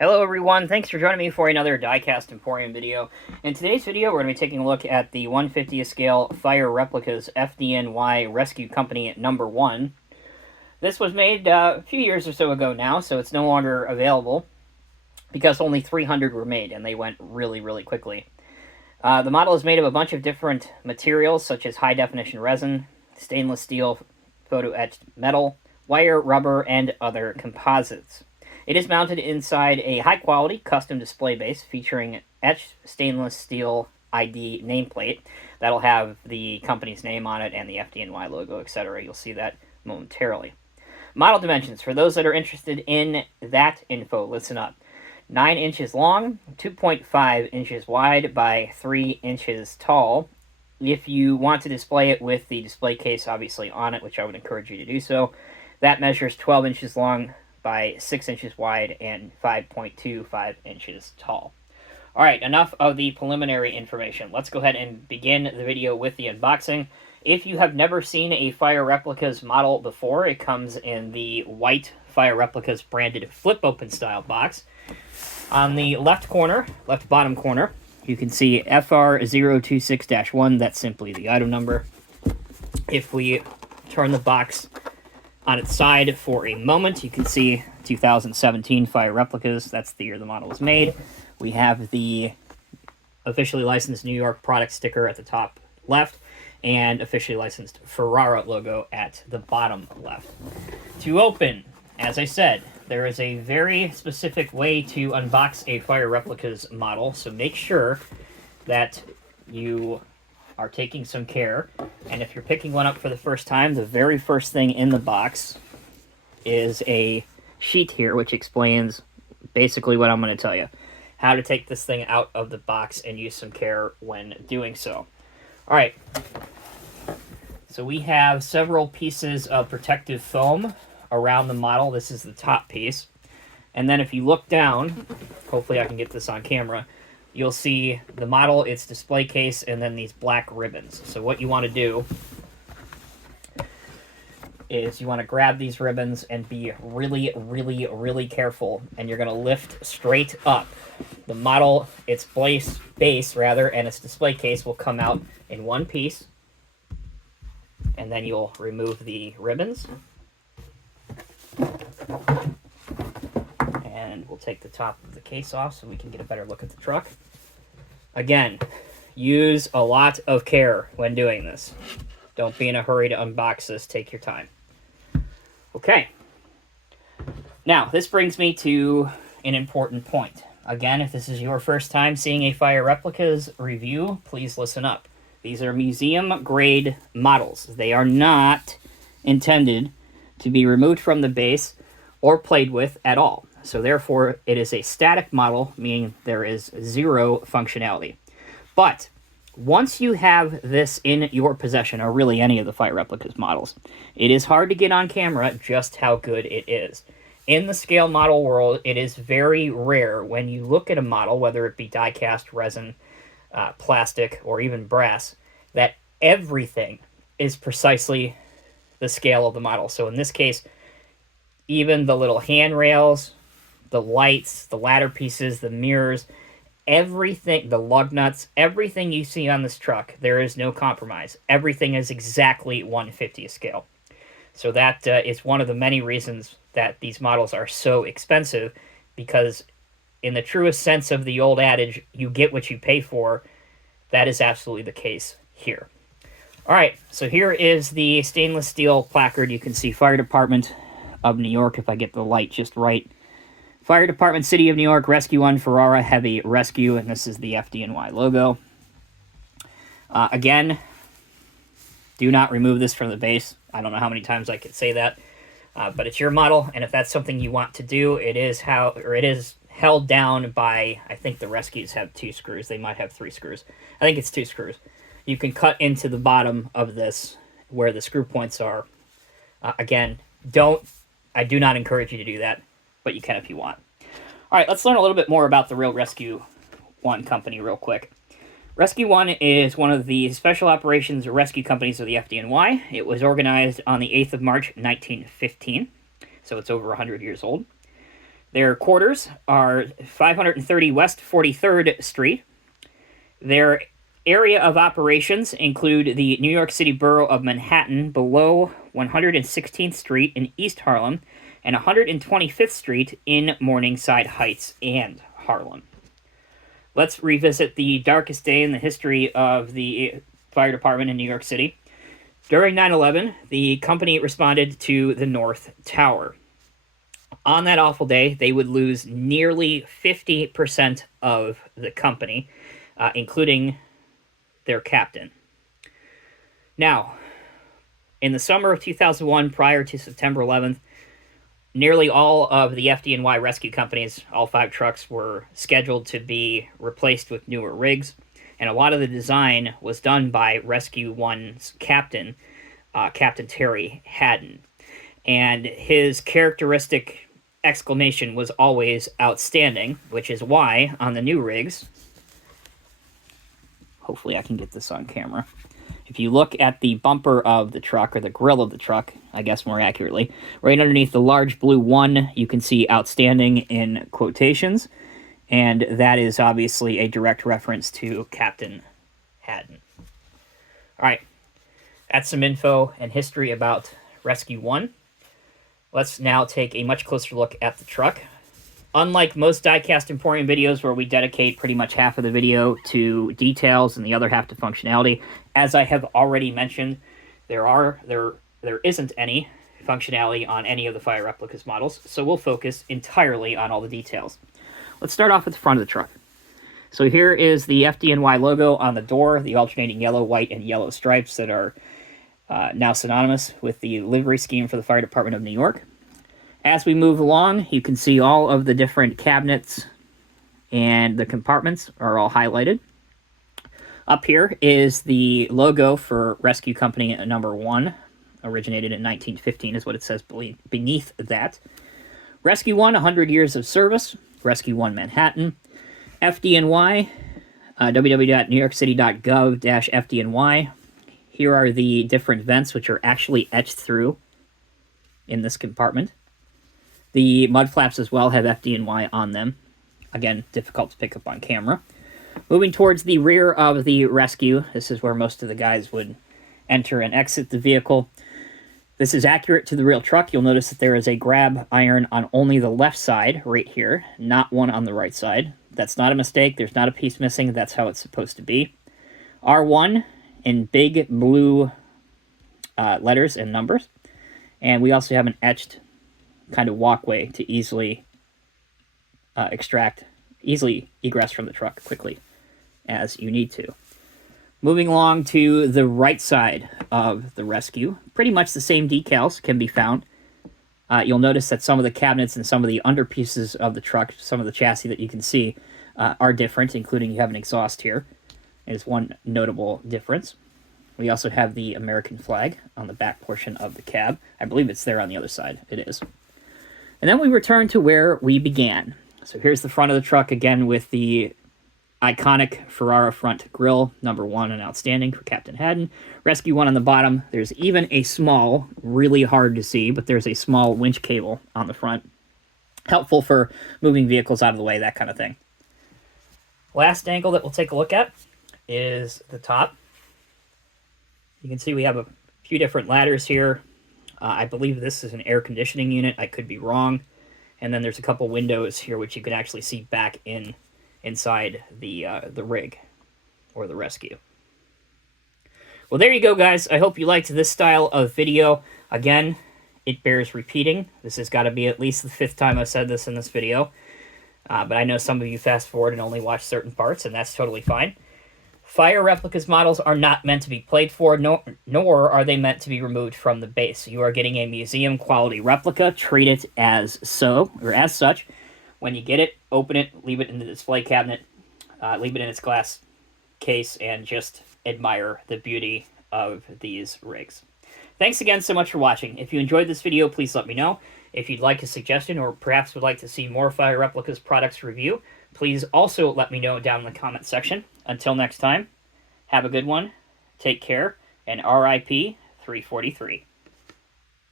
Hello everyone, thanks for joining me for another Diecast Emporium video. In today's video, we're going to be taking a look at the 1/50th scale Fire Replicas FDNY Rescue Company number 1. This was made a few years or so ago now, so it's no longer available because only 300 were made and they went really quickly. The model is made of a bunch of different materials such as high definition resin, stainless steel, photo etched metal, wire, rubber, and other composites. It is mounted inside a high-quality custom display base featuring etched stainless steel ID nameplate that'll have the company's name on it and the FDNY logo, etc. You'll see that momentarily. Model dimensions, for those that are interested in that info, listen up. 9 inches long, 2.5 inches wide by 3 inches tall. If you want to display it with the display case obviously on it, which I would encourage you to do so, that measures 12 inches long by 6 inches wide and 5.25 inches tall. Alright, enough of the preliminary information. Let's go ahead and begin the video with the unboxing. If you have never seen a Fire Replicas model before, it comes in the white Fire Replicas branded flip open style box. On the left bottom corner, you can see FR026-1, that's simply the item number. If we turn the box on its side for a moment, you can see 2017 Fire Replicas. That's the year the model was made. We have the officially licensed New York product sticker at the top left and officially licensed Ferrara logo at the bottom left. To open, as I said, there is a very specific way to unbox a Fire Replicas model, so make sure that you are taking some care. And if you're picking one up for the first time, the very first thing in the box is a sheet here which explains basically what I'm going to tell you. How to take this thing out of the box and use some care when doing so. Alright, so we have several pieces of protective foam around the model. This is the top piece. And then if you look down, hopefully I can get this on camera, you'll see the model, its display case, and then these black ribbons. So what you want to do is you want to grab these ribbons and be really careful, and you're going to lift straight up. The model, its base rather, and its display case will come out in one piece, and then you'll remove the ribbons. And we'll take the top of the case off so we can get a better look at the truck. Again, use a lot of care when doing this. Don't be in a hurry to unbox this. Take your time. Okay. Now, this brings me to an important point. Again, if this is your first time seeing a Fire Replicas review, please listen up. These are museum-grade models. They are not intended to be removed from the base or played with at all. So therefore, it is a static model, meaning there is zero functionality. But once you have this in your possession, or really any of the Fire Replicas models, it is hard to get on camera just how good it is. In the scale model world, it is very rare when you look at a model, whether it be die-cast, resin, plastic, or even brass, that everything is precisely the scale of the model. So in this case, even the little handrails, the lights, the ladder pieces, the mirrors, everything, the lug nuts, everything you see on this truck, there is no compromise. Everything is exactly 1/50th scale. So that is one of the many reasons that these models are so expensive, because in the truest sense of the old adage, you get what you pay for, that is absolutely the case here. Alright, so here is the stainless steel placard. You can see Fire Department of New York, if I get the light just right. Fire Department, City of New York, Rescue 1, Ferrara, Heavy Rescue, and this is the FDNY logo. Again, do not remove this from the base. I don't know how many times I could say that, but it's your model, and if that's something you want to do, it is held down by, I think the Rescues have 2 screws. They might have 3 screws. I think it's 2 screws. You can cut into the bottom of this where the screw points are. Again, I do not encourage you to do that, but you can if you want. All right, let's learn a little bit more about the Real Rescue 1 company real quick. Rescue 1 is one of the special operations rescue companies of the FDNY. It was organized on the 8th of March, 1915, so it's over 100 years old. Their quarters are 530 West 43rd Street. Their area of operations include the New York City borough of Manhattan below 116th Street in East Harlem and 125th Street in Morningside Heights and Harlem. Let's revisit the darkest day in the history of the fire department in New York City. During 9/11, the company responded to the North Tower. On that awful day, they would lose nearly 50% of the company, including their captain. Now, in the summer of 2001, prior to September 11th, nearly all of the FDNY rescue companies, all 5 trucks, were scheduled to be replaced with newer rigs, and a lot of the design was done by Rescue 1's captain, Captain Terry Hadden. And his characteristic exclamation was always outstanding, which is why on the new rigs, hopefully I can get this on camera, if you look at the bumper of the truck, or the grill of the truck, I guess more accurately, right underneath the large blue 1, you can see outstanding in quotations, and that is obviously a direct reference to Captain Hadden. All right, that's some info and history about Rescue 1. Let's now take a much closer look at the truck. Unlike most Diecast Emporium videos where we dedicate pretty much half of the video to details and the other half to functionality, as I have already mentioned, there isn't any functionality on any of the Fire Replicas models, so we'll focus entirely on all the details. Let's start off with the front of the truck. So here is the FDNY logo on the door, the alternating yellow, white, and yellow stripes that are now synonymous with the livery scheme for the Fire Department of New York. As we move along, you can see all of the different cabinets and the compartments are all highlighted. Up here is the logo for Rescue Company number 1, originated in 1915 is what it says beneath that. Rescue 1, 100 years of service. Rescue 1 Manhattan. FDNY, www.newyorkcity.gov-FDNY. Here are the different vents which are actually etched through in this compartment. The mud flaps as well have FDNY on them. Again, difficult to pick up on camera. Moving towards the rear of the Rescue, this is where most of the guys would enter and exit the vehicle. This is accurate to the real truck. You'll notice that there is a grab iron on only the left side, right here, not one on the right side. That's not a mistake. There's not a piece missing. That's how it's supposed to be. R1 in big blue letters and numbers. And we also have an etched kind of walkway to easily egress from the truck quickly as you need to. Moving along to the right side of the Rescue, pretty much the same decals can be found. You'll notice that some of the cabinets and some of the underpieces of the truck, some of the chassis that you can see, are different, including you have an exhaust here. Is one notable difference. We also have the American flag on the back portion of the cab. I believe it's there on the other side. It is. And then we return to where we began. So here's the front of the truck again with the iconic Ferrara front grille, number 1 and outstanding for Captain Hadden. Rescue 1 on the bottom. There's even a small, really hard to see, but there's a small winch cable on the front. Helpful for moving vehicles out of the way, that kind of thing. Last angle that we'll take a look at is the top. You can see we have a few different ladders here. I believe this is an air conditioning unit. I could be wrong. And then there's a couple windows here which you can actually see back inside the rig or the Rescue. Well, there you go, guys. I hope you liked this style of video. Again, it bears repeating. This has got to be at least the 5th time I've said this in this video. But I know some of you fast forward and only watch certain parts, and that's totally fine. Fire Replicas models are not meant to be played for, nor are they meant to be removed from the base. You are getting a museum-quality replica. Treat it as so, or as such. When you get it, open it, leave it in the display cabinet, leave it in its glass case, and just admire the beauty of these rigs. Thanks again so much for watching. If you enjoyed this video, please let me know. If you'd like a suggestion or perhaps would like to see more Fire Replicas products review, please also let me know down in the comment section. Until next time, have a good one, take care, and RIP 343.